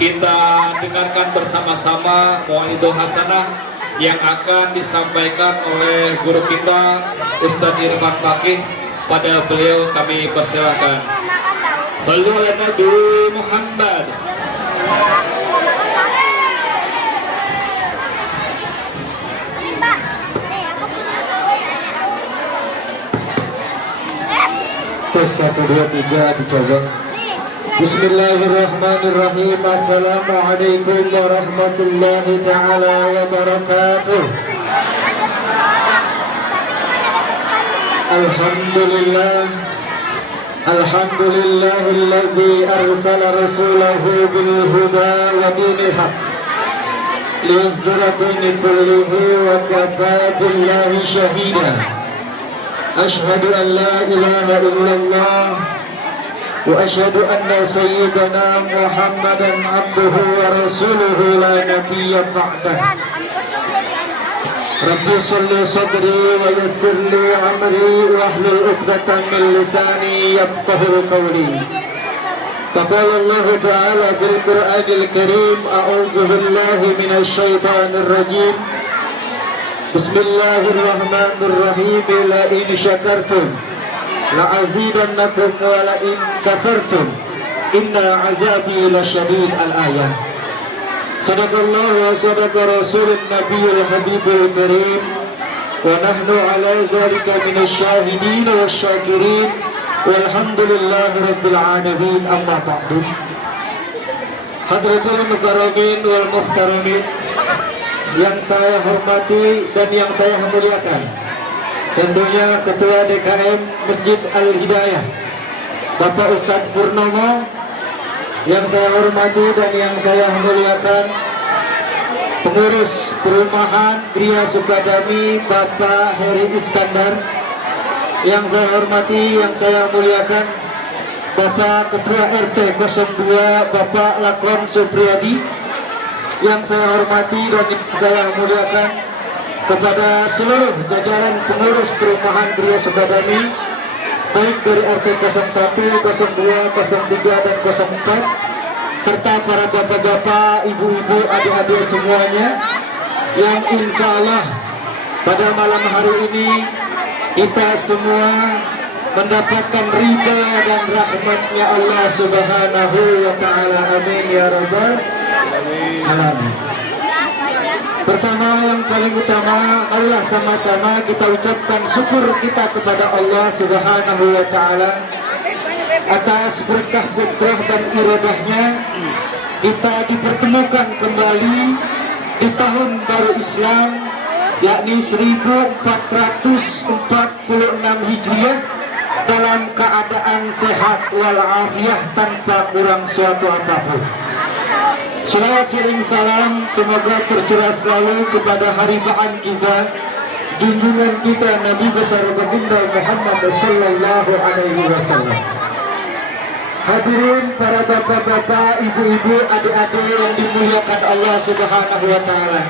kita dengarkan bersama-sama mau'idhah hasanah yang akan disampaikan oleh guru kita Ustadz Irfan Fakih. Pada beliau kami persilakan. Sallu ala Nabi Muhammad. Tes 1, 2, 3 dicoba. Bismillahirrahmanirrahim. Assalamualaikum warahmatullahi ta'ala wabarakatuh. Alhamdulillah, alhamdulillahilladzi arsala rasulahu bil huda wa dinil haq liyuzhirahu ala kullihi wa kafa billahi shahida. Ashhadu an la ilaha illallah wa ashhadu anna sayyidana Muhammadan abduhu wa rasuluhu la nabiyya ba'dah. Rabbi sholli sadri wa yassir li amri wahlul 'uqdatam min lisani yafqahu qawli. Faqala Allah ta'ala bil Qur'anil Karim, a'udzu billahi minasy syaithanir rajim. Bismillahirrahmanirrahim. La in syakartum la azidannakum wa la in kafartum inna azabi lasyadid. Al-ayah. Sadaqallahu wa sadaqa rasulun nabiyul habibul karim wa nahnu ala zalika minasy syahidin wasyakirin walhamdulillahi rabbil alamin. Amma ba'du. Hadratul mukarramin wal muhtaramin yang saya hormati dan yang saya muliakan, tentunya Ketua DKM Masjid Al-Hidayah Bapak Ustadz Purnomo, yang saya hormati dan yang saya muliakan pengurus perumahan Gria Sukadami Bapak Heri Iskandar, yang saya hormati, yang saya muliakan Bapak Ketua RT 02 Bapak Lakon Supriyadi, yang saya hormati dan yang saya muliakan kepada seluruh jajaran pengurus perumahan Gria Sukadami, baik dari RT 01, 02, 03, dan 04, serta para bapak-bapak, ibu-ibu, adik-adik semuanya, yang insya Allah pada malam hari ini kita semua mendapatkan ridha dan rahmatnya Allah Subhanahu wa Ta'ala. Amin ya Rabbal Alamin. Pertama, yang paling utama, marilah sama-sama kita ucapkan syukur kita kepada Allah Subhanahu wa Ta'ala atas berkah putrah dan iradahnya kita dipertemukan kembali di tahun baru Islam, yakni 1446 Hijriah, dalam keadaan sehat walafiat tanpa kurang suatu apapun. Salawat sering salam semoga tercurah selalu kepada haribaan kita, junjungan kita Nabi besar baginda Muhammad sallallahu alaihi wasallam. Hadirin para bapak-bapak, ibu-ibu, adik-adik yang dimuliakan Allah Subhanahu wa Ta'ala.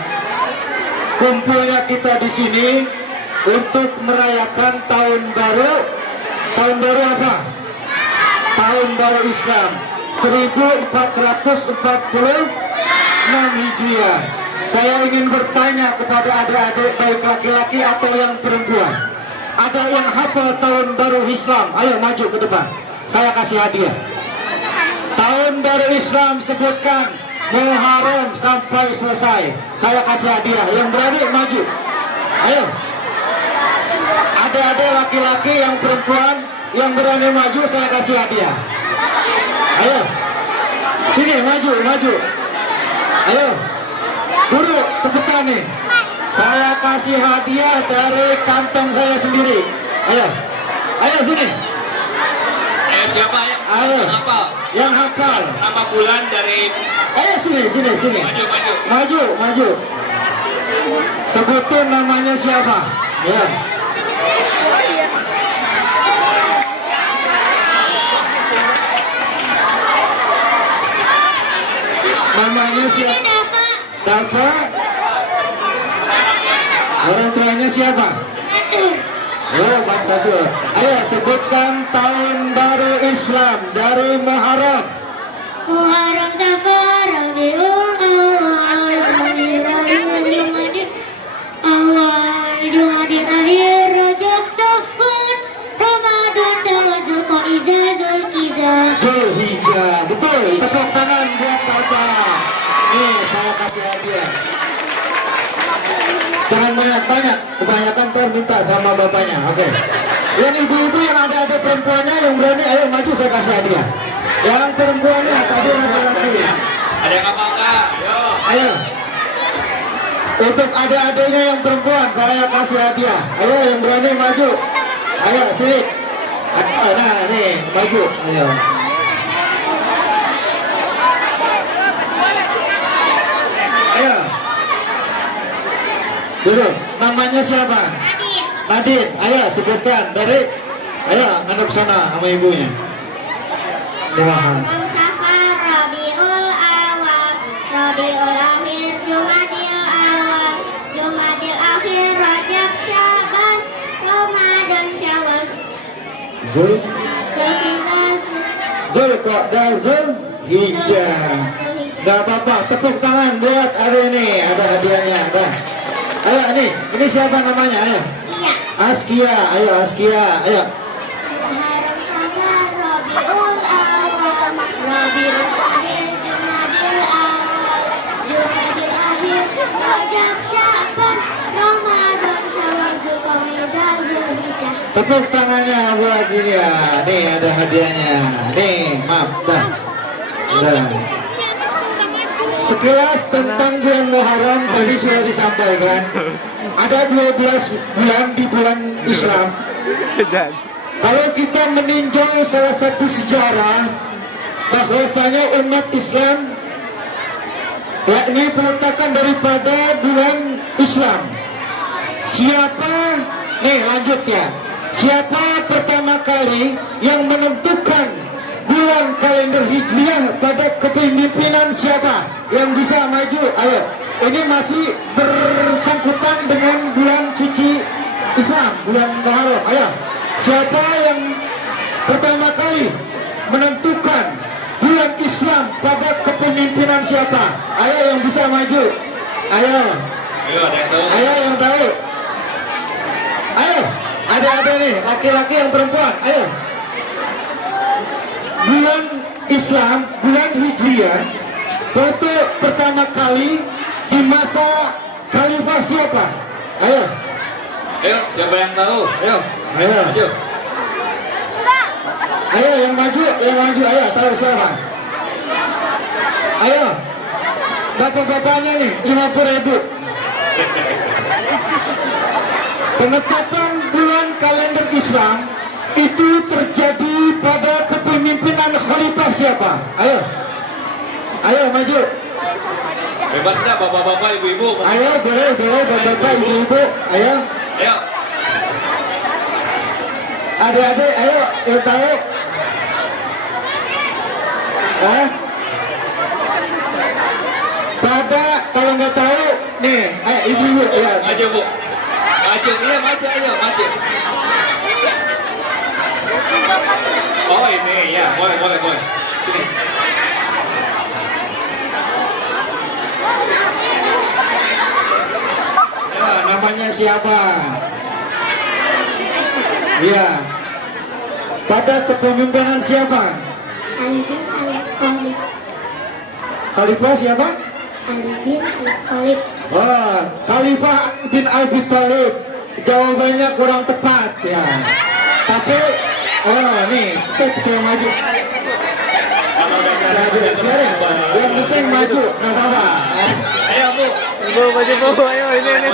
Kumpulnya kita di sini untuk merayakan tahun baru. Tahun baru apa? Tahun baru Islam 1446 Hijriah. Saya ingin bertanya kepada adik-adik, baik laki-laki atau yang perempuan, ada yang hafal tahun baru Islam? Ayo maju ke depan, saya kasih hadiah. Tahun baru Islam sebutkan Muharram sampai selesai, saya kasih hadiah. Yang berani maju, ayo. Adik-adik laki-laki yang perempuan yang berani maju, saya kasih hadiah. Ayo, sini maju, maju. Ayo, guru cepetan nih. Saya kasih hadiah dari kantong saya sendiri. Ayo, ayo sini. Ayo siapa ya? Ayo, Yang hafal? yang hafal. Nama bulan dari. Ayo sini, sini, sini. Maju, maju. Maju, maju. Sebutin namanya siapa? Ya. Namanya siapa? Dafa. Orang tuanya siapa? Oh, Mas Fatul. Ayo sebutkan tahun baru Islam dari Muharram. Muharram, Safar, saya kasih hadiah. Jangan banyak-banyak, kebanyakan minta sama bapaknya. Oke. Yang ibu-ibu yang ada perempuannya yang berani, ayo maju saya kasih hadiah. Yang perempuannya tadi laki-laki. Ada yang apa enggak? Ayo. Untuk adik-adiknya yang perempuan saya kasih hadiah. Ayo yang berani maju. Ayo sini. Nah nih maju. Ayo. Ayo. Duduk. Namanya siapa? Nadine. Ayo sebutkan dari. Ayo ngadep sana sama ibunya. Silahkan. Safar, Rabiul Awal, Rabiul Akhir, Jumadil Awal, Jumadil Akhir, Rajab, Syaban, Ramadan, Syawal, Zulqa'dah, Zulhijjah. Gak apa-apa, tepuk tangan buat hari ini. Ada hadiahnya, ada. Ayo ini siapa namanya? Ayo. Iya. Askia, ayo Askia, ayo. Muharram, Safar, Rabiul Awal, Rabiul Akhir, Jumadil Awal, Jumadil Akhir, Rajab, Syaban, Ramadan, Syawal, Zulqa'dah, Zulhijjah. Tepuk tangannya buat ini ya. Nih ada hadiahnya. Nih, maaf, dah. Dah. Sekilas tentang bulan Muharram tadi sudah disampaikan. Ada 12 bulan di bulan Islam. Kalau kita meninjau salah satu sejarah bahwasanya umat Islam yakni peletakan daripada bulan Islam. Siapa? Nih lanjut ya. Siapa pertama kali yang menentukan bulan kalender Hijriah pada kepemimpinan siapa? Yang bisa maju? Ayo. Ini masih bersangkutan dengan bulan suci Islam, bulan Muharram. Ayo. Siapa yang pertama kali menentukan bulan Islam pada kepemimpinan siapa? Ayo yang bisa maju. Ayo. Ayo, ada yang tahu? Ayo yang tahu. Ayo. Ada nih, laki-laki yang perempuan. Ayo. Bulan Islam, bulan Hijriah, foto pertama kali di masa Khalifah siapa? Ayo. Ayo, siapa yang tahu? Ayo. Ayo. Maju. Ayo yang maju, ayo tahu siapa? Ayo. Bapak-bapaknya nih, 50.000. Penetapan bulan kalender Islam itu terjadi pada kepemimpinan Khalifah siapa? Ayo. Ayo maju. Bebas dah bapak-bapak, ibu-ibu. Ayo boleh bapak-bapak ibu-ibu. Ayo. Ayo. Adik-adik ayo yang tahu. Pada kalau nggak tahu nih, ayo ibu-ibu ya. Maju, Bu. Maju, iya maju, ayo maju. Oh ini, ya boleh. Sini. Ya, namanya siapa? Iya. Pada kepemimpinan siapa? Ali bin Abi Thalib. Khalifah siapa? Ali bin Abi Thalib. Oh, Khalifah bin Abi Thalib. Jawabannya kurang tepat ya. Tapi, nih, kita coba maju. Biarin. Yang penting maju, nggak apa-apa. Ayo, Bu. Bu, maju Bu, ayo ini.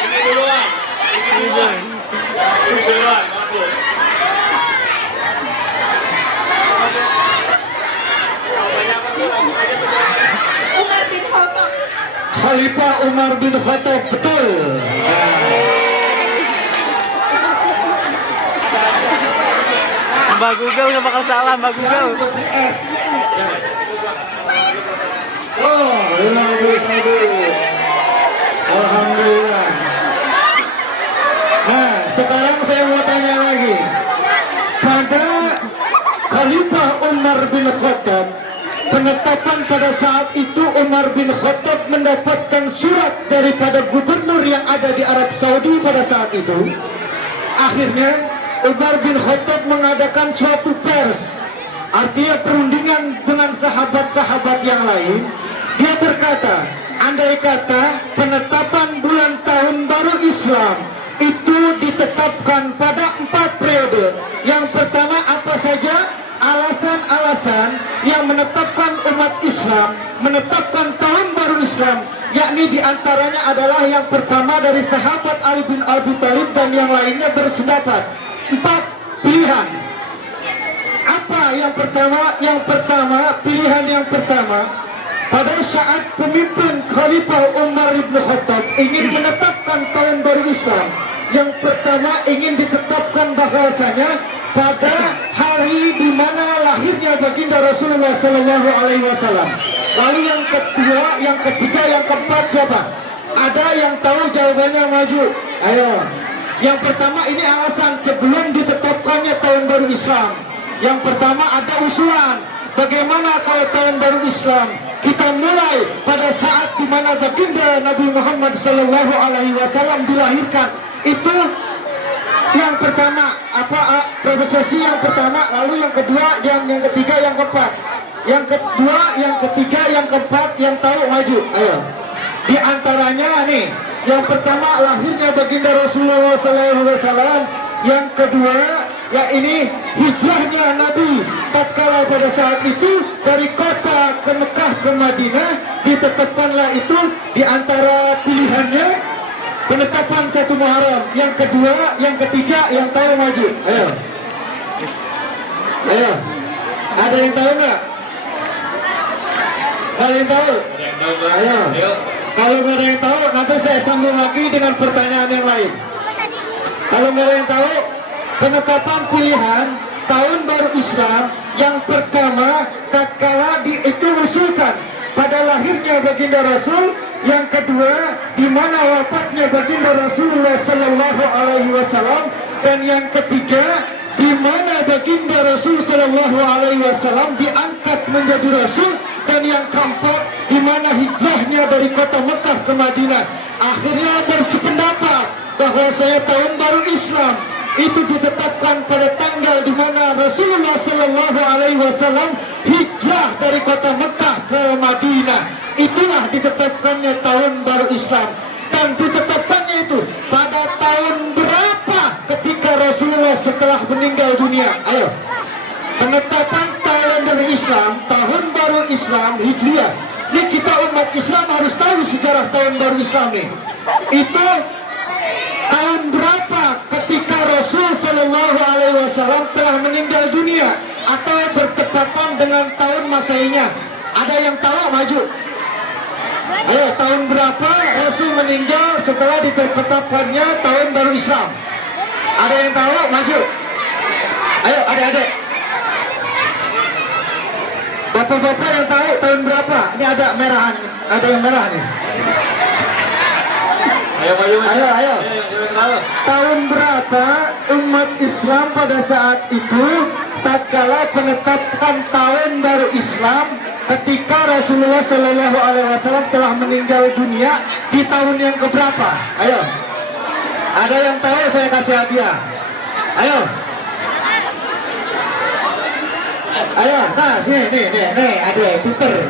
Ini duluan. Maju. Umar bin Khattab. Khalifah Umar bin Khattab, betul. Mbak Google nggak bakal salah, Mbak Google. Oh, alhamdulillah. Nah, sekarang saya mau tanya lagi. Pada Khalifah Umar bin Khattab, penetapan pada saat itu Umar bin Khattab mendapatkan surat daripada gubernur yang ada di Arab Saudi pada saat itu. Akhirnya Umar bin Khattab mengadakan suatu pers artinya perundingan dengan sahabat-sahabat yang lain. Dia berkata, andai kata penetapan bulan tahun baru Islam itu ditetapkan pada 4 periode. Yang pertama apa saja? Alasan-alasan yang menetapkan umat Islam, menetapkan tahun baru Islam, yakni diantaranya adalah yang pertama dari sahabat Ali bin Abi Thalib dan yang lainnya berpendapat 4 pilihan. Apa yang pertama? Yang pertama, pilihan yang pertama, pada saat pemimpin Khalifah Umar bin Khattab ingin menetapkan tahun baru Islam, yang pertama ingin ditetapkan bahwasanya pada hari di mana lahirnya baginda Rasulullah Sallallahu Alaihi Wasallam. Lalu yang kedua, yang ketiga, yang keempat siapa? Ada yang tahu jawabannya, maju. Ayo. Yang pertama ini alasan sebelum ditetapkannya tahun baru Islam. Yang pertama ada usulan. Bagaimana kalau tahun baru Islam kita mulai pada saat di mana baginda Nabi Muhammad Sallallahu Alaihi Wasallam dilahirkan? Itu yang pertama, prosesi yang pertama, lalu yang kedua, yang ketiga, yang keempat. Yang kedua, yang ketiga, yang keempat, yang tahu maju. Ayo. Di antaranya nih, yang pertama lahirnya baginda Rasulullah SAW. Yang kedua, ya ini hijrahnya Nabi tatkala pada saat itu dari kota ke Mekah ke Madinah, ditetapkanlah itu di antara pilihannya. Penetapan 1 Muharram. Yang kedua, yang ketiga, yang tahu maju. Ayo. Ayo. Ada yang tahu nggak? Ada yang tahu? Ayo. Kalau nggak ada yang tahu, nanti saya sambung lagi dengan pertanyaan yang lain. Kalau nggak ada yang tahu, penetapan pilihan tahun baru Islam yang pertama tatkala itu usulkan pada lahirnya baginda Rasul. Yang kedua, di mana wafatnya baginda Rasulullah Sallallahu Alaihi Wasallam, dan yang ketiga, di mana baginda Rasul Sallallahu Alaihi Wasallam diangkat menjadi Rasul, dan yang keempat, di mana hijrahnya dari kota Mekah ke Madinah. Akhirnya bersependapat bahwa saya tahun baru Islam itu ditetapkan pada tanggal di mana Rasulullah Sallallahu Alaihi Wasallam hijrah dari kota Mekah ke Madinah. Itulah ditetapkannya tahun baru Islam. Dan ditetapkannya itu pada tahun berapa ketika Rasulullah setelah meninggal dunia? Ayo. Penetapan tahun baru Islam, tahun baru Islam Hijriah. Ini kita umat Islam harus tahu sejarah tahun baru Islam nih. Itu tahun berapa ketika Rasul Sallallahu Alaihi Wasallam telah meninggal dunia atau bertepatan dengan tahun Masehinya? Ada yang tahu maju? Ayo, tahun berapa Rasul meninggal setelah ditetapkannya tahun baru Islam? Ada yang tahu? Maju. Ayo, adik-adik. Bapak-bapak yang tahu tahun berapa? Ini ada merahan, ada yang merah nih. Ayo maju. Ayo. Tahun berapa umat Islam pada saat itu tatkala penetapan tahun baru Islam ketika Rasulullah Sallallahu Alaihi Wasallam telah meninggal dunia di tahun yang keberapa? Ayo. Ada yang tahu, saya kasih hadiah. Ayo. Ayo, nah sini, nih, adik, pinter.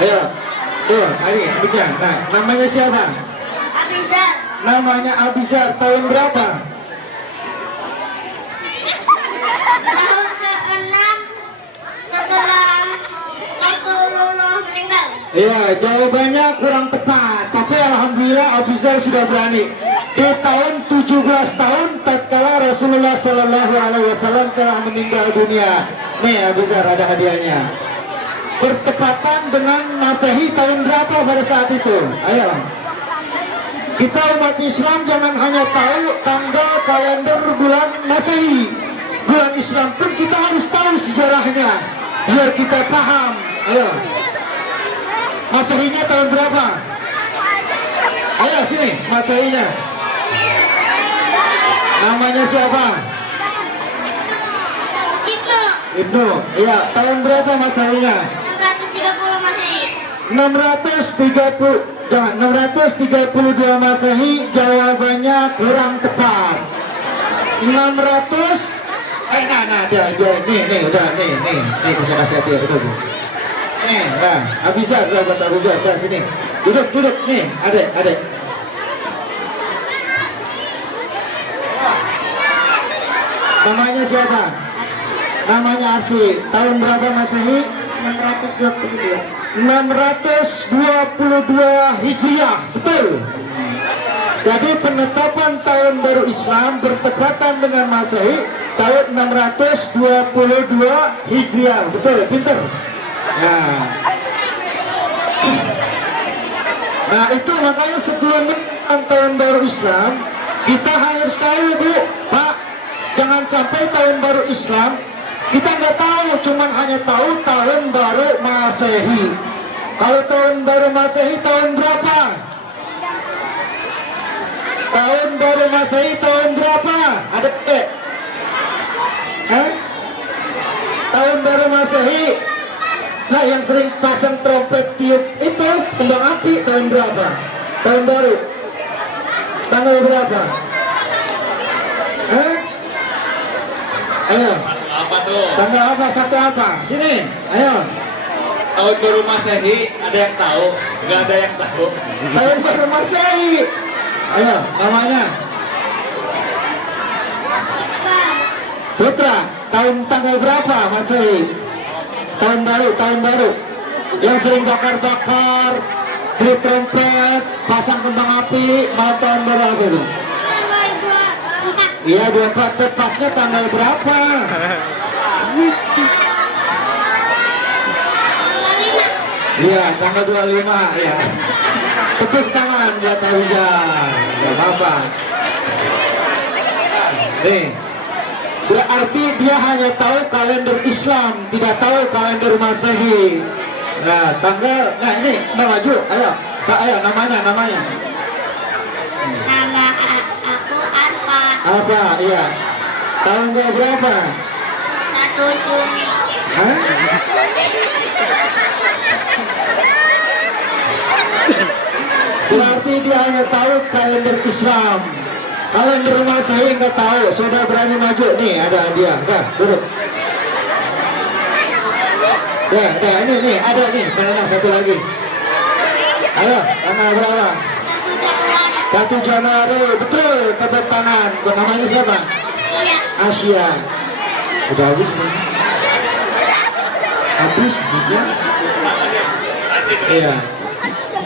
Ayo, tuh, ini, punya. Nah, namanya siapa? Abizar. Namanya Abizar, tahun berapa? Tahun ke-6 setelah Rasulullah meninggal. Iya, jawabannya kurang tepat, tapi alhamdulillah Abizar sudah berani. Di tahun 17 tahun tatkala Rasulullah Sallallahu Alaihi Wasallam telah meninggal dunia. Nih Abizar, ada hadiahnya. Bertepatan dengan Masehi tahun berapa pada saat itu? Ayo. Kita umat Islam jangan hanya tahu tanggal kalender bulan Masehi. Bulan Islam pun kita harus tahu sejarahnya biar kita paham. Ayo. Masehinya tahun berapa? Ayo sini, Masehinya. Namanya siapa? Ibnu. Iya, tahun berapa Masehinya? 630 Masehi. 632 Masehi. Jawabannya kurang tepat. 600 Nah, dia, nih, udah, nih, bisa kasih hati, udah, Bu. Nih, nah, Abizar, udah buat Abizar, dah, sini. Duduk, nih, adek. Namanya siapa? Namanya Arsi. Tahun berapa Masehi? 622. 622 Hijriah, betul. Jadi penetapan tahun baru Islam bertepatan dengan Masehi tahun 622 Hijriah, betul, pinter. Nah itu makanya sebelum tahun baru Islam kita harus tahu, Bu, Pak, jangan sampai tahun baru Islam kita nggak tahu, cuman hanya tahu tahun baru Masehi. Kalau tahun baru Masehi tahun berapa? Tahun baru Masehi tahun berapa? Ada kek? Tahun baru Masehi. Nah, yang sering pasang trompet tiup itu kembang api tahun berapa? Tahun baru. Tanggal berapa? Ayo. Apa tuh? Tanggal apa? Satu apa? Sini. Ayo. Tahun baru Masehi ada yang tahu? Nggak ada yang tahu. Tahun baru Masehi. Ayo, namanya. Putra, tanggal berapa Masehi? Tahun baru. Yang sering bakar-bakar, beli trompet, pasang kembang api, mau tahun baru apa itu? Iya, 24, tepatnya tanggal berapa? Iya, tanggal 25 ya. Tepuk tangan buat Abizar. Gak apa-apa. Nih, berarti dia hanya tahu kalender Islam, tidak tahu kalender Masehi. Nah, ini maju. Ayo, namanya. Nama aku Arfa. Apa? Iya. Tahun berapa? 1 Juni. Hah? Berarti dia hanya tahu kalender Islam. Kalender Masehi nggak tahu. Sudah berani maju nih, ada dia. Dah, duduk. Ya, ini ada nih. Mana satu lagi? Ayo, tanggal berapa? 1 Januari, betul. Tepuk tangan. Namanya siapa? Iya. Asia. Udah habis nih. Habis juga. Iya.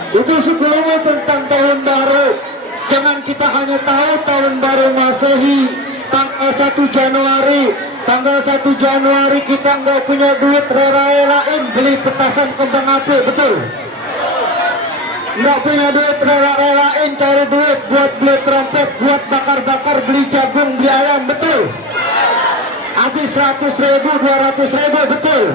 Itu sebelumnya tentang tahun baru. Jangan kita hanya tahu tahun baru Masehi tanggal 1 Januari. Tanggal 1 Januari kita nggak punya duit, rela-relain beli petasan kembang api, betul? Nggak punya duit, rela-relain cari duit buat beli trompet, buat bakar-bakar, beli jagung, beli ayam, betul? Habis 100.000, 200.000, betul?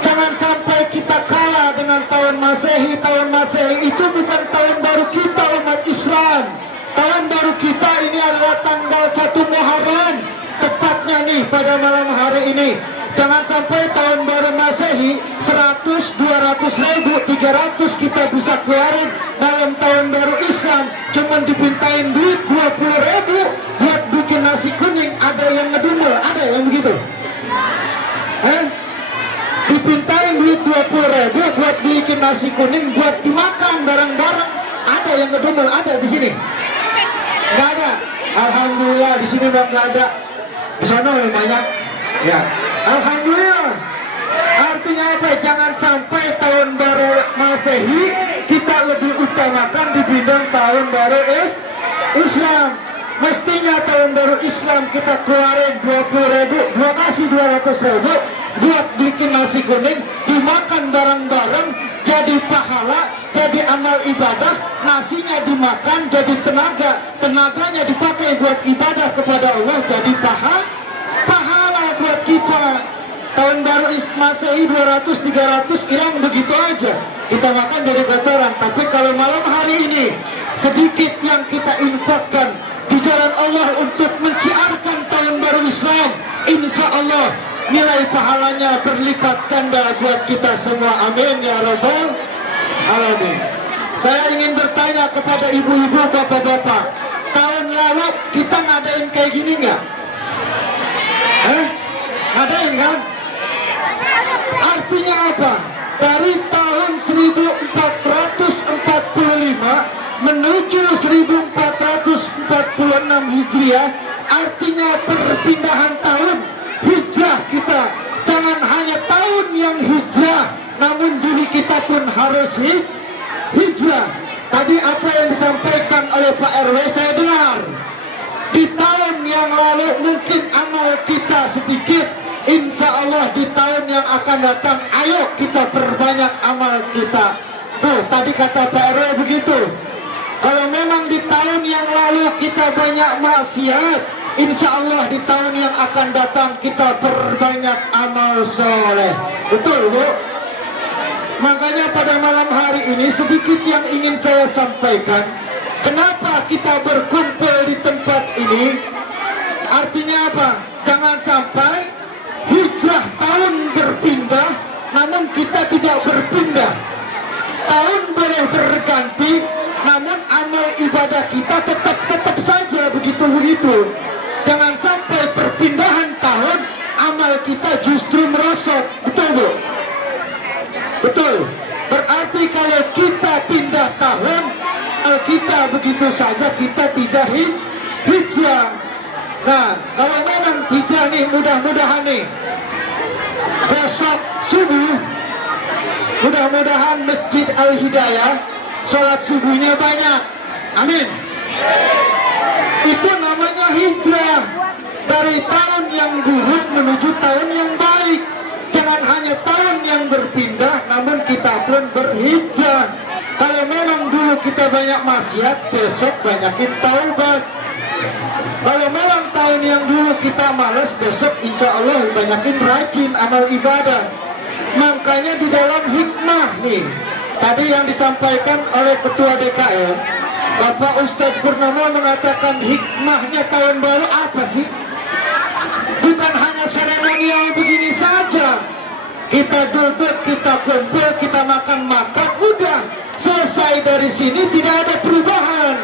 Jangan sampai kita kalah dengan tahun Masehi. Tahun Masehi itu bukan tahun baru kita umat Islam. Tahun baru kita ini adalah tanggal 1 Muharram. Tepatnya nih pada malam hari ini. Jangan sampai tahun baru Masehi 100, 200.000, 300 kita bisa keluarin dalam tahun baru Islam. Cuman dipintain duit 20.000 buat bikin nasi kuning. Ada yang ngedumel, ada yang begitu. Dipintain duit 20.000 buat bikin nasi kuning, buat dimakan bareng-bareng. Ada yang ngedumel, ada di sini? Nggak ada. Alhamdulillah di sini nggak ada. Di sana lebih banyak. Ya, alhamdulillah. Artinya apa? Jangan sampai tahun baru Masehi kita lebih utamakan dibanding tahun baru Islam. Mestinya tahun baru Islam kita keluarin 20.000, gua kasih 200.000 buat bikin nasi kuning, dimakan bareng-bareng, jadi pahala, jadi amal ibadah, nasinya dimakan jadi tenaga, tenaganya dipakai buat ibadah kepada Allah, jadi pahala buat kita. Tahun baru Masehi 200, 300 hilang begitu aja, kita makan jadi kotoran. Tapi kalau malam hari ini sedikit yang kita infakkan di jalan Allah untuk menciarkan tahun baru Islam, insya Allah nilai pahalanya berlipat ganda buat kita semua. Amin ya rabbal alamin. Saya ingin bertanya kepada ibu-ibu, bapak-bapak, tahun lalu kita ngadain kayak gini nggak? kan? Artinya apa? Dari tahun 1445 menuju 1446 Hijriah, artinya perpindahan tahun hijrah kita. Jangan hanya tahun yang hijrah, namun diri kita pun harus hijrah. Tadi apa yang disampaikan oleh Pak RW saya dengar. Di tahun yang lalu mungkin amal kita sedikit. Insya Allah di tahun yang akan datang, ayo kita perbanyak amal kita. Tuh, tadi kata Pak RW begitu. Kalau memang di tahun yang lalu kita banyak maksiat, insya Allah di tahun yang akan datang kita perbanyak amal soleh. Betul, Bu? Makanya pada malam hari ini sedikit yang ingin saya sampaikan. Kenapa kita berkumpul di tempat ini? Artinya apa? Jangan sampai hijrah tahun berpindah, namun kita tidak berpindah. Tahun boleh berganti, namun amal ibadah kita tetap saja begitu. Jangan sampai perpindahan tahun, amal kita justru merosot. Betul, Bu? Betul. Berarti kalau kita pindah tahun, kita begitu saja, kita tidak hijrah. Nah, kalau memang hijrah nih, mudah-mudahan nih besok subuh, mudah-mudahan Masjid Al-Hidayah sholat subuhnya banyak. Amin. Itu namanya hijrah. Dari tahun yang buruk menuju tahun yang baik. Jangan hanya tahun yang berpindah, namun kita pun berhijrah. Kalau memang dulu kita banyak maksiat, besok banyakin taubat. Kalau memang tahun yang dulu kita malas, besok insya Allah banyakin rajin amal ibadah. Makanya di dalam hikmah nih, tadi yang disampaikan oleh Ketua DKM, Bapak Ustadz Purnomo mengatakan hikmahnya tahun baru apa sih? Bukan hanya seremonial begini saja. Kita duduk, kita kumpul, kita makan-makan, udah selesai dari sini, tidak ada perubahan.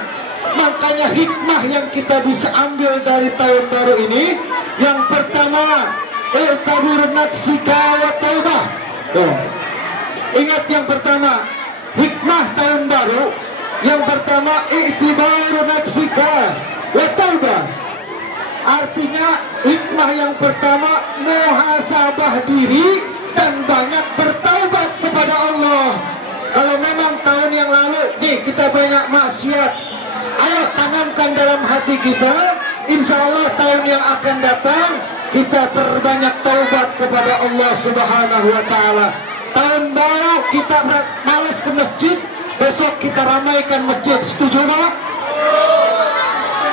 Makanya hikmah yang kita bisa ambil dari tahun baru ini, yang pertama, i'tabir nafsika wa taubah. Ingat yang pertama, hikmah tahun baru, yang pertama i'tibar nafsika wa taubah. Artinya hikmah yang pertama muhasabah diri dan banyak bertaubat kepada Allah. Kalau memang tahun yang lalu nih kita banyak maksiat, ayo tanamkan dalam hati kita, insya Allah tahun yang akan datang kita perbanyak taubat kepada Allah Subhanahu wa Ta'ala. Tahun baru kita malas ke masjid, besok kita ramaikan masjid. Setuju nggak?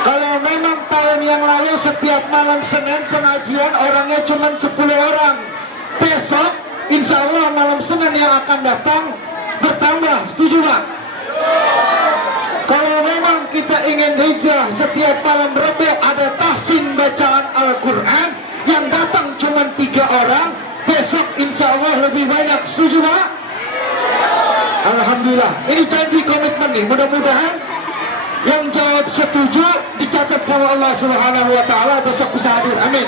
Kalau memang tahun yang lalu setiap malam Senin pengajian orangnya cuma 10 orang, besok insya Allah malam Senin yang akan datang bertambah. Setuju nggak? Kalau memang kita ingin hijrah, setiap malam Rabu ada tahsin bacaan Al-Quran, yang datang cuma 3 orang, besok insya Allah lebih banyak. Setuju Pak? Alhamdulillah. Ini janji komitmen nih, mudah-mudahan yang jawab setuju dicatat sama Allah Subhanahu wa Ta'ala, besok bisa hadir. Amin.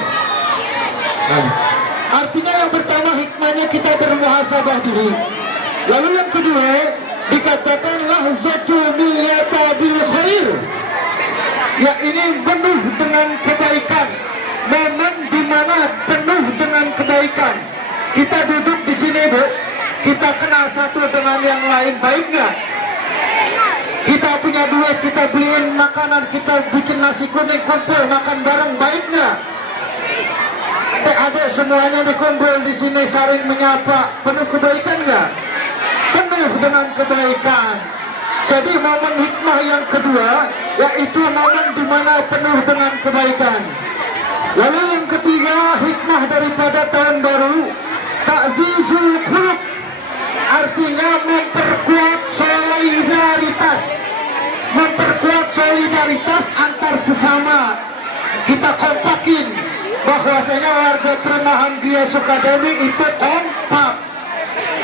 Artinya yang pertama hikmahnya kita bermuhasabah diri. Lalu yang kedua dikatakan lahzatul millata bil khair, ya ini penuh dengan kebaikan, momen dimana penuh dengan kebaikan. Kita duduk di sini Bu, kita kenal satu dengan yang lain, baik nggak? Kita punya duit, kita beliin makanan, kita bikin nasi kuning, kumpul makan bareng, baik nggak? Adik semuanya dikumpul di sini saling menyapa, penuh kebaikan nggak? Penuh dengan kebaikan. Jadi momen hikmah yang kedua, yaitu momen di mana penuh dengan kebaikan. Lalu yang ketiga, hikmah daripada tahun baru, ta'zizul qulub, artinya memperkuat solidaritas. Memperkuat solidaritas antar sesama. Kita kompakin bahwasanya warga perumahan Gria Sukademi itu kompak,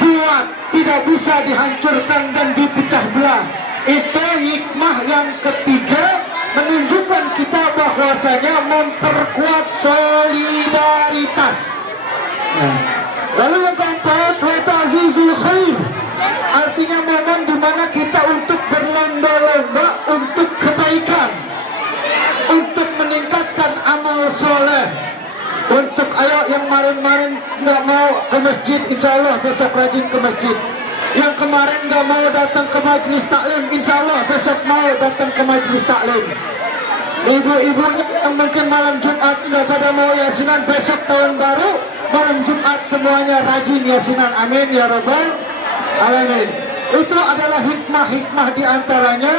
kuat, tidak bisa dihancurkan dan dipecah belah. Itu hikmah yang ketiga, menunjukkan kita bahwasanya memperkuat solidaritas. Nah, lalu yang keempat, wa ta'zizul khair. Artinya momen di mana kita untuk berlomba-lomba untuk kebaikan, untuk meningkatkan amal soleh. Untuk ayo yang kemarin nggak mau ke masjid, insya Allah besok rajin ke masjid. Yang kemarin nggak mau datang ke majelis taklim, insya Allah besok mau datang ke majelis taklim. Ibu-ibunya yang mungkin malam Jumat nggak pada mau yasinan, besok tahun baru malam Jumat semuanya rajin yasinan. Amin ya rabbal alamin. Itu adalah hikmah-hikmah diantaranya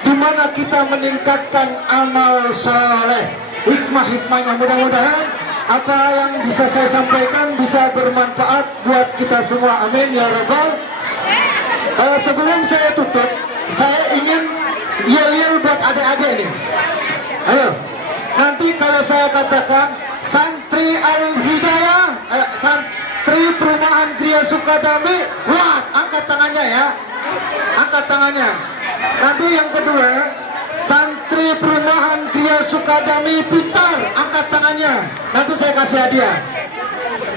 di mana kita meningkatkan amal soleh. Hikmah-hikmahnya mudah-mudahan apa yang bisa saya sampaikan bisa bermanfaat buat kita semua. Amin ya rabbal. Sebelum saya tutup, saya ingin yel-yel buat adik-adik nih. Ayo, nanti kalau saya katakan santri Al-Hidayah, santri Perumahan Gria Sukadami, kuat, angkat tangannya ya, angkat tangannya. Nanti yang kedua, santri Perumahan Gria Sukadami Pitar, angkat tangannya. Nanti saya kasih hadiah.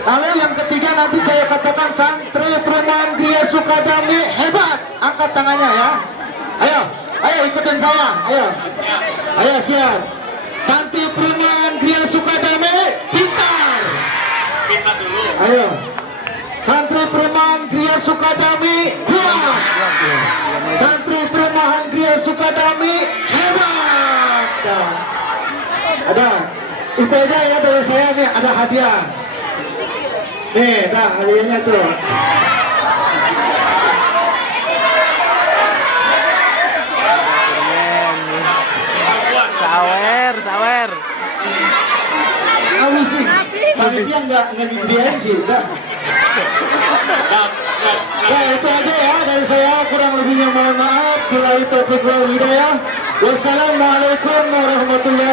Lalu yang ketiga nanti saya katakan santri Perumahan Gria Sukadami hebat, angkat tangannya ya. Ayo, ayo ikutin saya, ayo. Ayo siap. Santri Perumahan Gria Sukadami Pitar. Kita dulu. Ayo. Santri Perumahan Gria Sukadami kuat. Santri Perumahan Gria Sukadami hebat. Ada. Itu aja ya dari saya nih, ada hadiah. Nih, dah hadiahnya tuh. Sawer. Awisin. Panitia nggak nyediain sih, enggak. Ya itu aja ya dari saya, kurang lebihnya mohon maaf. Bila itu hidayah. Wassalamualaikum warahmatullahi